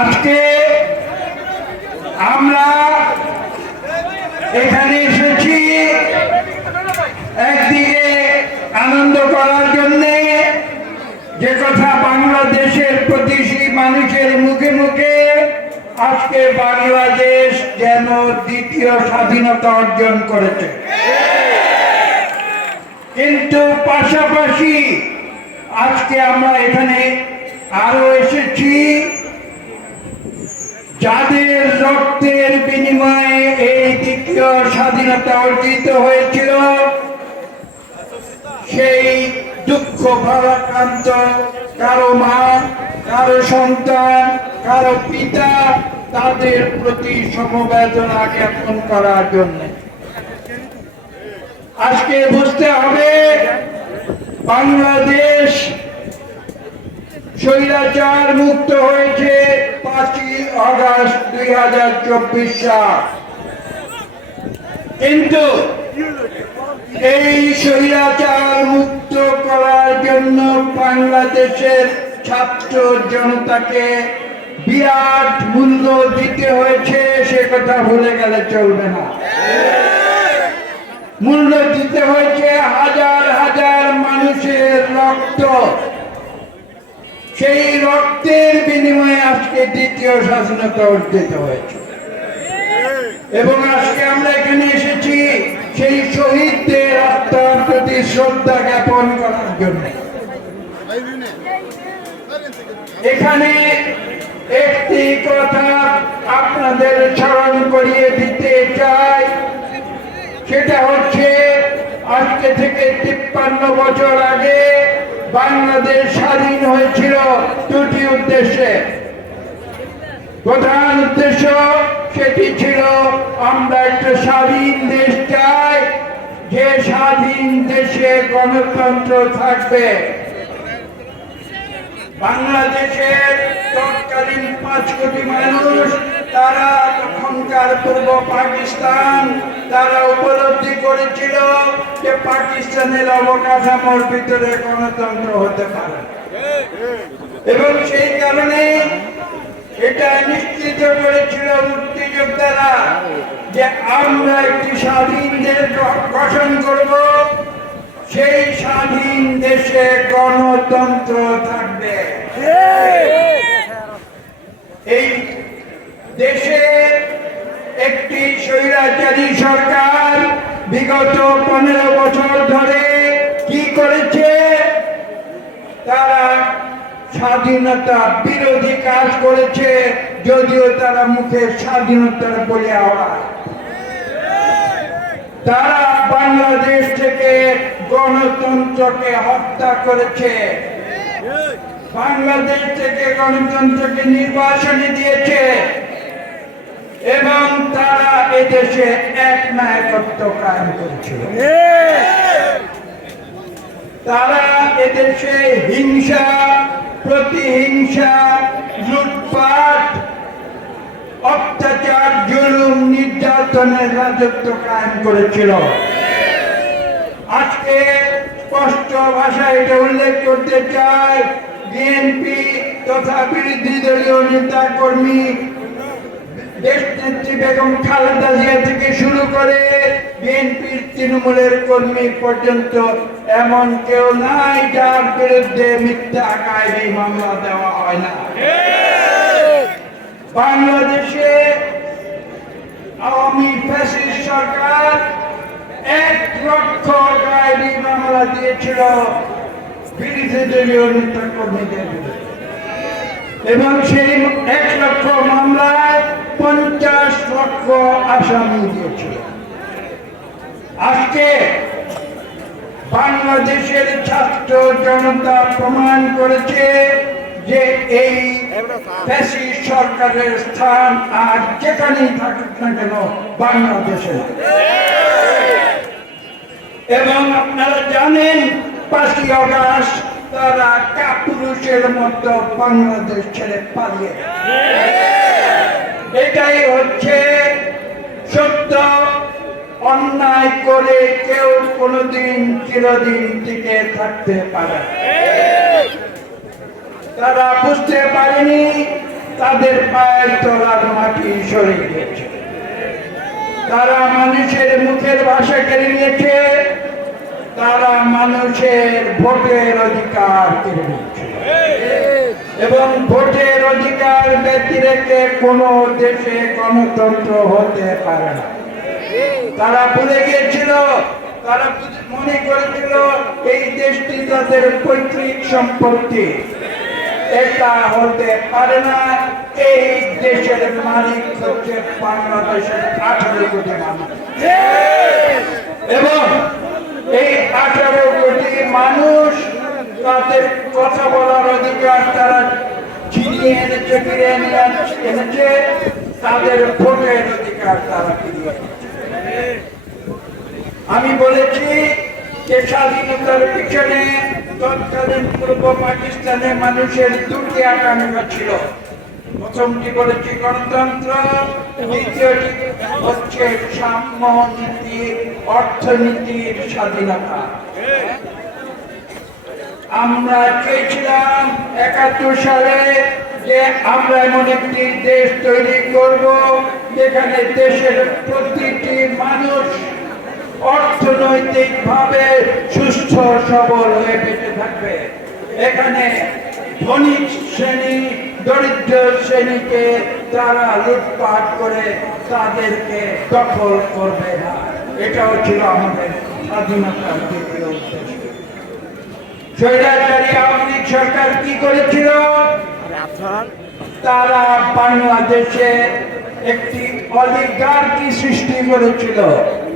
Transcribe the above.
আজকে আমরা এখানে এসেছি একদিকে আনন্দ করার জন্যে, যে কথা বাংলাদেশের প্রতিটি মানুষের মুখে মুখে, আজকে বাংলাদেশ যেন দ্বিতীয় স্বাধীনতা অর্জন করেছে। কিন্তু পাশাপাশি আজকে আমরা এখানে আরও এসেছি যাদের রক্তের বিনিময়ে এই দ্বিতীয় স্বাধীনতা অর্জিত হয়েছিল, সেই দুঃখ ভারাক্রান্ত কারও মা, কারও সন্তান, কারও পিতা, তাদের প্রতি সমবেদনা জ্ঞাপন করার জন্য। আজকে বুঝতে হবে, বাংলাদেশ স্বৈরাচার মুক্ত হয়েছে। পাঁচই আগস্ট দুই হাজার চব্বিশ সাল। কিন্তু এই স্বৈরাচার মুক্ত করার জন্য বাংলাদেশের ছাত্র জনতাকে বিরাট মূল্য দিতে হয়েছে, সে কথা ভুলে গেলে চলবে না। মূল্য দিতে হয়েছে হাজার হাজার মানুষের রক্ত। সেই রক্তের বিনিময়ে আজকে দ্বিতীয় স্বাধীনতা অর্জিত হয়েছে। এবং আজকে আমরা এখানে এসেছি সেই শহীদদের আত্মার প্রতি শ্রদ্ধা জ্ঞাপন করার জন্য। এখানে একটি কথা আপনাদের স্মরণ করিয়ে দিতে চাই। সেটা হচ্ছে, আজকে থেকে তিপ্পান্ন বছর আগে বাংলাদেশ স্বাধীন হয়েছিল দুটি উদ্দেশ্যে। প্রধান উদ্দেশ্য সেটি ছিল আমরা একটা স্বাধীন দেশ চাই। যে স্বাধীন দেশে গণতন্ত্র থাকবে। বাংলাদেশের তৎকালীন পাঁচ কোটি মানুষ, তারা তখনকার পূর্ব পাকিস্তান, তারা উপলব্ধি করেছিল যে পাকিস্তানের অবকাঠামোর ভিতরে গণতন্ত্র হতে পারে। এবং সেই কারণে এটা নিশ্চিত করেছিল মুক্তিযোদ্ধারা যে আমরা একটি স্বাধীন দেশ গঠন করব। সেই স্বাধীন দেশে গণতন্ত্র থাকবে। এই দেশে একটি স্বৈরাচারী সরকার বিগত পনেরো বছর ধরে কি করেছে? তারা স্বাধীনতা বিরোধী কাজ করেছে যদিও তারা মুখে স্বাধীনতার বলে আওয়াজ তারা বাংলাদেশ থেকে গণতন্ত্রকে হত্যা করেছে। বাংলাদেশ থেকে গণতন্ত্রকে নির্বাচনে দিয়েছে। এবং তারা এদেশে এক নায়কত্ব কায়েম করেছিল। তারা এদেশে হিংসা প্রতিহিংসা, লুটপাট, অত্যাচার, জুলুম নির্যাতনের রাজত্ব কায়েম করেছিল। আজকে স্পষ্ট ভাষায় এটা উল্লেখ করতে চাই, বিএনপি তথা বিরোধী দলীয় নেতা কর্মী দেশ নেত্রী বেগম খালেদা জিয়া থেকে শুরু করে তৃণমূলের কর্মী পর্যন্ত এমন কেউ নাই যার বিরুদ্ধে মিথ্যা কায়রি মামলা দেওয়া হয় না। বাংলাদেশে আওয়ামী ফ্যাসিস্ট সরকার এক লক্ষ গায়েবী মামলা দিয়েছিল বিরোধী দলীয় নেতা কর্মীদের এবং সেই এক লক্ষ মামলায় পঞ্চাশ লক্ষ আসামি দিয়েছিল। আজকে বাংলাদেশের ছাত্র জনতা প্রমাণ করেছে যে এই ফ্যাসিস্ট সরকারের স্থান আর যেখানেই থাকুক না কেন বাংলাদেশে এবং আপনারা জানেন, পাঁচই অগাস্ট তারা কাপুরুষের মতো বাংলাদেশ ছেড়ে পালিয়ে এটাই হচ্ছে সত্য। অন্যায় করে কেউ কোনোদিন চিরদিন টিকে থাকতে পারে তারা বুঝতে পারেনি, তাদের পায়ের তলার মাটি সরে গিয়েছে। তারা মানুষের মুখের ভাষা কেড়ে নিয়েছে, তারা মানুষের ভোটের অধিকার কেড়ে নিয়েছে। এবং ভোটের অধিকার ব্যক্তি রেখে কোনো দেশে গণতন্ত্র হতে পারে না। তারা ভুলে গিয়েছিল, তারা মনে করেছিল এই দেশটি তাদের পৈতৃক সম্পত্তি। এটা হতে পারে না, এই দেশের মালিক হচ্ছে বাংলাদেশের আঠারো কোটি মানুষ। এবং এই আঠারো কোটি মানুষ তাদের কথা বলার অধিকার তারা ছিনিয়ে এনেছে ফিরে এনেছে, তাদের ভোটের অধিকার তারা ফিরিয়ে এনেছে। আমি বলেছি যে স্বাধীনতার পিছনে তৎকালীন পূর্ব পাকিস্তানে মানুষের দুটি আকাঙ্ক্ষা ছিল প্রথমটি বলেছি গণতন্ত্র, দ্বিতীয়টি হচ্ছে সাম্য নীতি অর্থনীতির স্বাধীনতা। আমরা চেয়েছিলাম একাত্তর সালে যে আমরা এমন একটি দেশ তৈরি করব যেখানে দেশের প্রতিটি মানুষ অর্থনৈতিকভাবে সুস্থ সবল হয়ে বেঁচে থাকবে। এখানে ধনী শ্রেণি দরিদ্র শ্রেণীকে তারা লুটপাট করে তাদেরকে দখল করবে না। এটাও ছিল আমাদের স্বাধীনতার দ্বিতীয় উদ্দেশ্য। স্বৈরাচারী আওয়ামী সরকার কি করেছিল? তারা বাংলাদেশে একটি অলিগার্কি সৃষ্টি করেছিল।